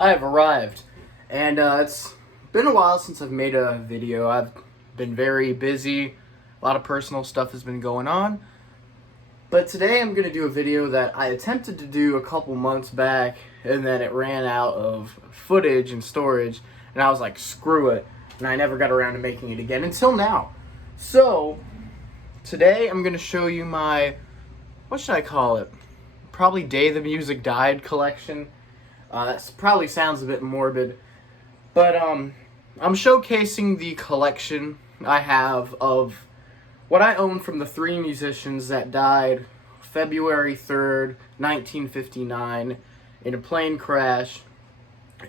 I have arrived, and it's been a while since I've made a video. I've been very busy, a lot of personal stuff has been going on, but today I'm going to do a video that I attempted to do a couple months back, and then it ran out of footage and storage, and I was like, screw it, and I never got around to making it again until now. So, today I'm going to show you my, what should I call it? Probably Day the Music Died collection. That probably sounds a bit morbid, but I'm showcasing the collection I have of what I own from the three musicians that died February 3rd, 1959 in a plane crash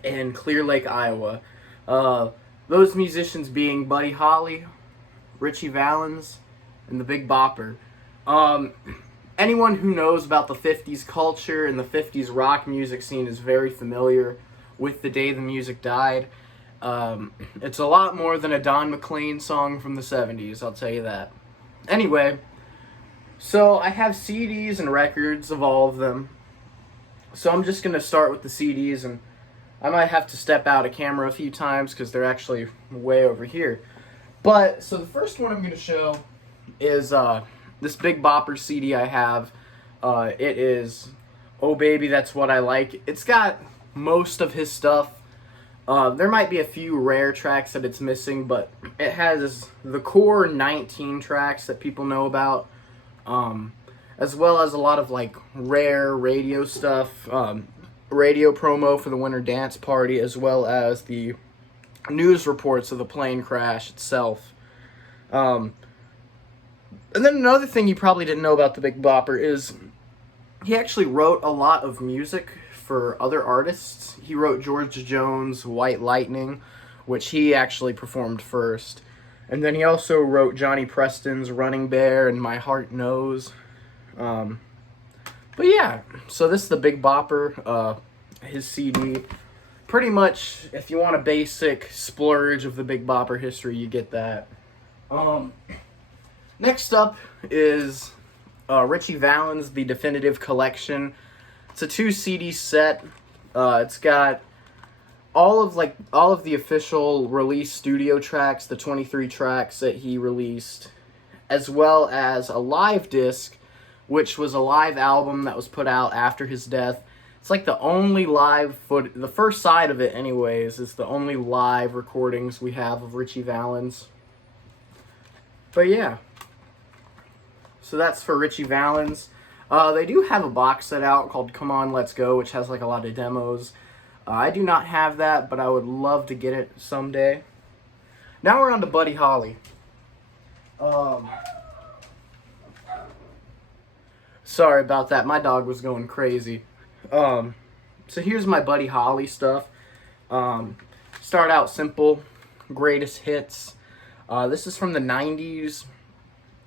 in Clear Lake, Iowa. Those musicians being Buddy Holly, Ritchie Valens, and the Big Bopper. Anyone who knows about the 50s culture and the 50s rock music scene is very familiar with The Day the Music Died. It's a lot more than a Don McLean song from the 70s, I'll tell you that. Anyway, so I have CDs and records of all of them. So I'm just going to start with the CDs, and I might have to step out of camera a few times because they're actually way over here. But, so the first one I'm going to show is this Big Bopper CD I have. It is Oh Baby, That's What I Like. It's got most of his stuff. There might be a few rare tracks that it's missing, but it has the core 19 tracks that people know about, as well as a lot of like rare radio stuff, radio promo for the Winter Dance Party, as well as the news reports of the plane crash itself. And then another thing you probably didn't know about the Big Bopper is he actually wrote a lot of music for other artists. He wrote George Jones' White Lightning, which he actually performed first. And then he also wrote Johnny Preston's Running Bear and My Heart Knows. But yeah, so this is the Big Bopper, his CD. Pretty much, if you want a basic splurge of the Big Bopper history, you get that. Next up is Ritchie Valens, The Definitive Collection. It's a 2 CD set. It's got all of the official release studio tracks, the 23 tracks that he released, as well as a live disc, which was a live album that was put out after his death. It's like the only live the first side of it anyways, is the only live recordings we have of Ritchie Valens. But yeah. So that's for Ritchie Valens. They do have a box set out called Come On, Let's Go, which has like a lot of demos. I do not have that, but I would love to get it someday. Now we're on to Buddy Holly. Sorry about that. My dog was going crazy. So here's my Buddy Holly stuff. Start out simple. Greatest hits. This is from the 90s.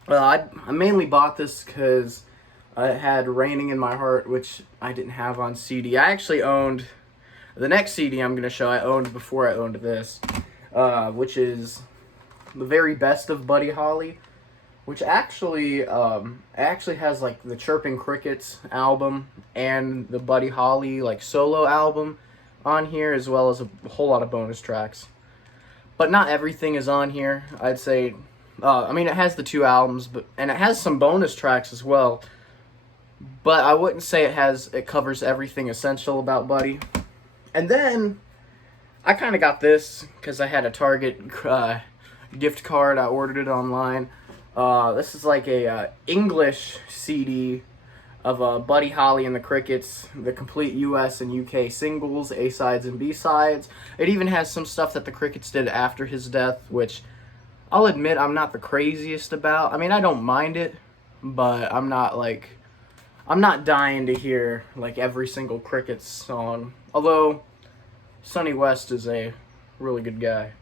I mainly bought this because it had Raining in My Heart, which I didn't have on CD. I actually owned, the next CD I'm going to show I owned before I owned this, which is The Very Best of Buddy Holly, which actually has like the Chirping Crickets album and the Buddy Holly like solo album on here, as well as a whole lot of bonus tracks. But not everything is on here, I'd say. I mean, it has the 2 albums, and it has some bonus tracks as well. But I wouldn't say it covers everything essential about Buddy. And then I kind of got this because I had a Target gift card. I ordered it online. This is like a English CD of Buddy Holly and the Crickets, the complete US and UK singles, A-sides and B-sides. It even has some stuff that the Crickets did after his death, which I'll admit I'm not the craziest about. I mean, I don't mind it, but I'm not dying to hear like every single Crickets song. Although Sonny West is a really good guy.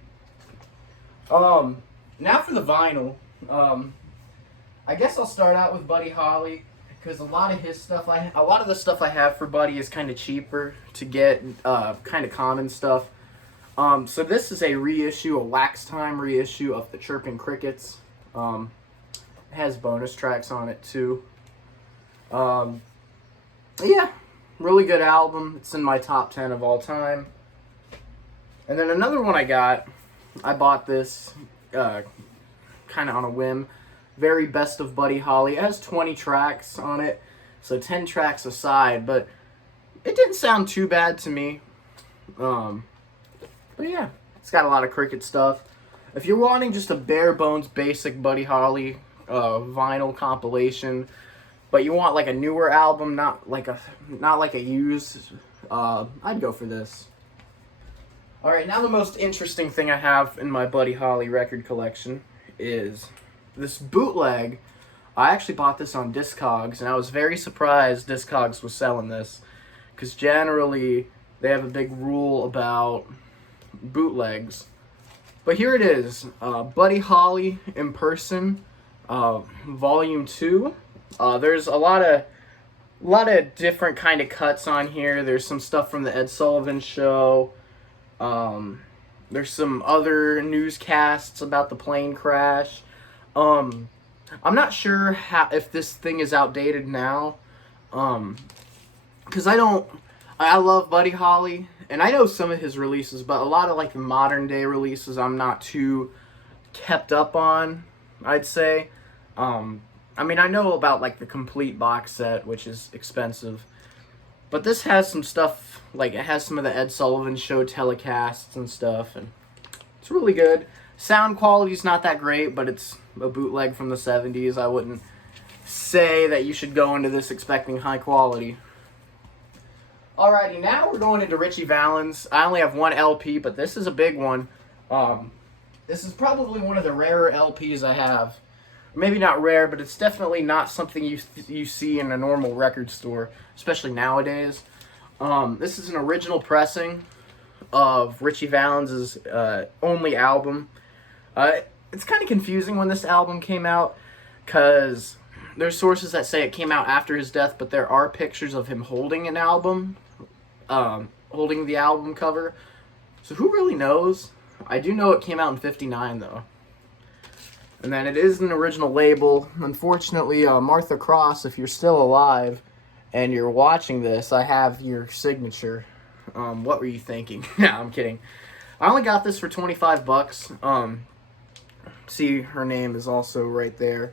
Now for the vinyl. I guess I'll start out with Buddy Holly because a lot of the stuff I have for Buddy is kind of cheaper to get, kind of common stuff. So this is a reissue, a wax time reissue of the Chirping Crickets. It has bonus tracks on it too. Yeah, Really good album. It's in my top 10 of all time. And then another one I bought this kind of on a whim. Very Best of Buddy Holly. It has 20 tracks on it, so 10 tracks aside, but it didn't sound too bad to me. But yeah, it's got a lot of Cricket stuff. If you're wanting just a bare bones basic Buddy Holly vinyl compilation, but you want like a newer album, not like a used, I'd go for this. Alright, now the most interesting thing I have in my Buddy Holly record collection is this bootleg. I actually bought this on Discogs, and I was very surprised Discogs was selling this, because generally they have a big rule about bootlegs. But here it is, Buddy Holly in Person, Volume 2. There's a lot of different kind of cuts on here. There's some stuff from the Ed Sullivan Show. There's some other newscasts about the plane crash. I'm not sure if this thing is outdated now, because I love Buddy Holly, and I know some of his releases, but a lot of like the modern day releases I'm not too kept up on, I'd say. I mean, I know about like the complete box set, which is expensive, but this has some stuff, like it has some of the Ed Sullivan Show telecasts and stuff, and it's really good. Sound quality's not that great, but it's a bootleg from the 70s. I wouldn't say that you should go into this expecting high quality. Alrighty, now we're going into Ritchie Valens. I only have one LP, but this is a big one. This is probably one of the rarer LPs I have. Maybe not rare, but it's definitely not something you see in a normal record store, especially nowadays. This is an original pressing of Ritchie Valens' only album. It's kind of confusing when this album came out, because there's sources that say it came out after his death, but there are pictures of him holding an album, holding the album cover. So who really knows? I do know it came out in '59, though. And then it is an original label. Unfortunately, Martha Cross, if you're still alive and you're watching this, I have your signature. What were you thinking? Nah, I'm kidding. I only got this for 25 bucks. See, her name is also right there.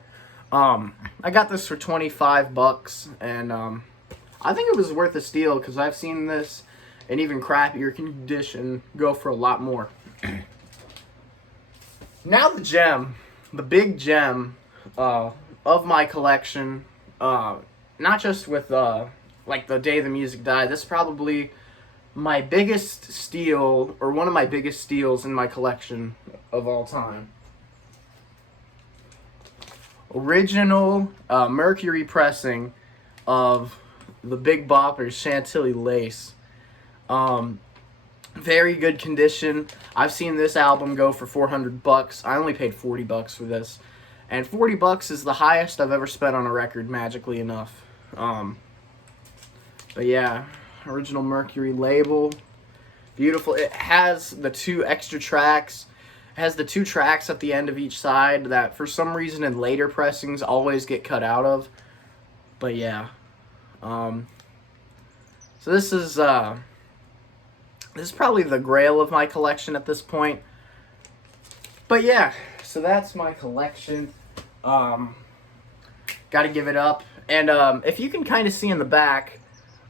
I got this for 25 bucks, and I think it was worth a steal, because I've seen this in even crappier condition go for a lot more. Now the gem. The big gem of my collection, not just with like the day the music died. This is probably my biggest steal, or one of my biggest steals in my collection of all time. Original Mercury pressing of the Big Bopper's Chantilly Lace. Very good condition. I've seen this album go for 400 bucks. I only paid 40 bucks for this. And 40 bucks is the highest I've ever spent on a record, magically enough. But yeah, original Mercury label. Beautiful. It has the 2 extra tracks. It has the 2 tracks at the end of each side that for some reason in later pressings always get cut out of. But yeah. So this is probably the grail of my collection at this point. But yeah, so that's my collection. Gotta give it up. And if you can kind of see in the back,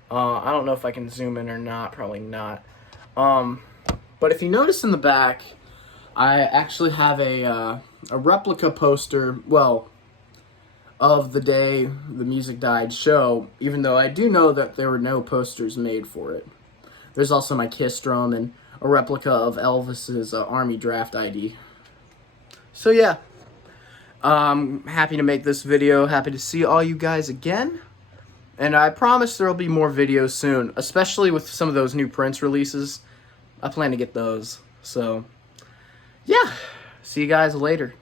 I don't know if I can zoom in or not, probably not. But if you notice in the back, I actually have a replica poster, well, of the day the music died show, even though I do know that there were no posters made for it. There's also my Kiss drum and a replica of Elvis's Army Draft ID. So yeah, happy to make this video, happy to see all you guys again, and I promise there will be more videos soon, especially with some of those new Prince releases. I plan to get those, so yeah, see you guys later.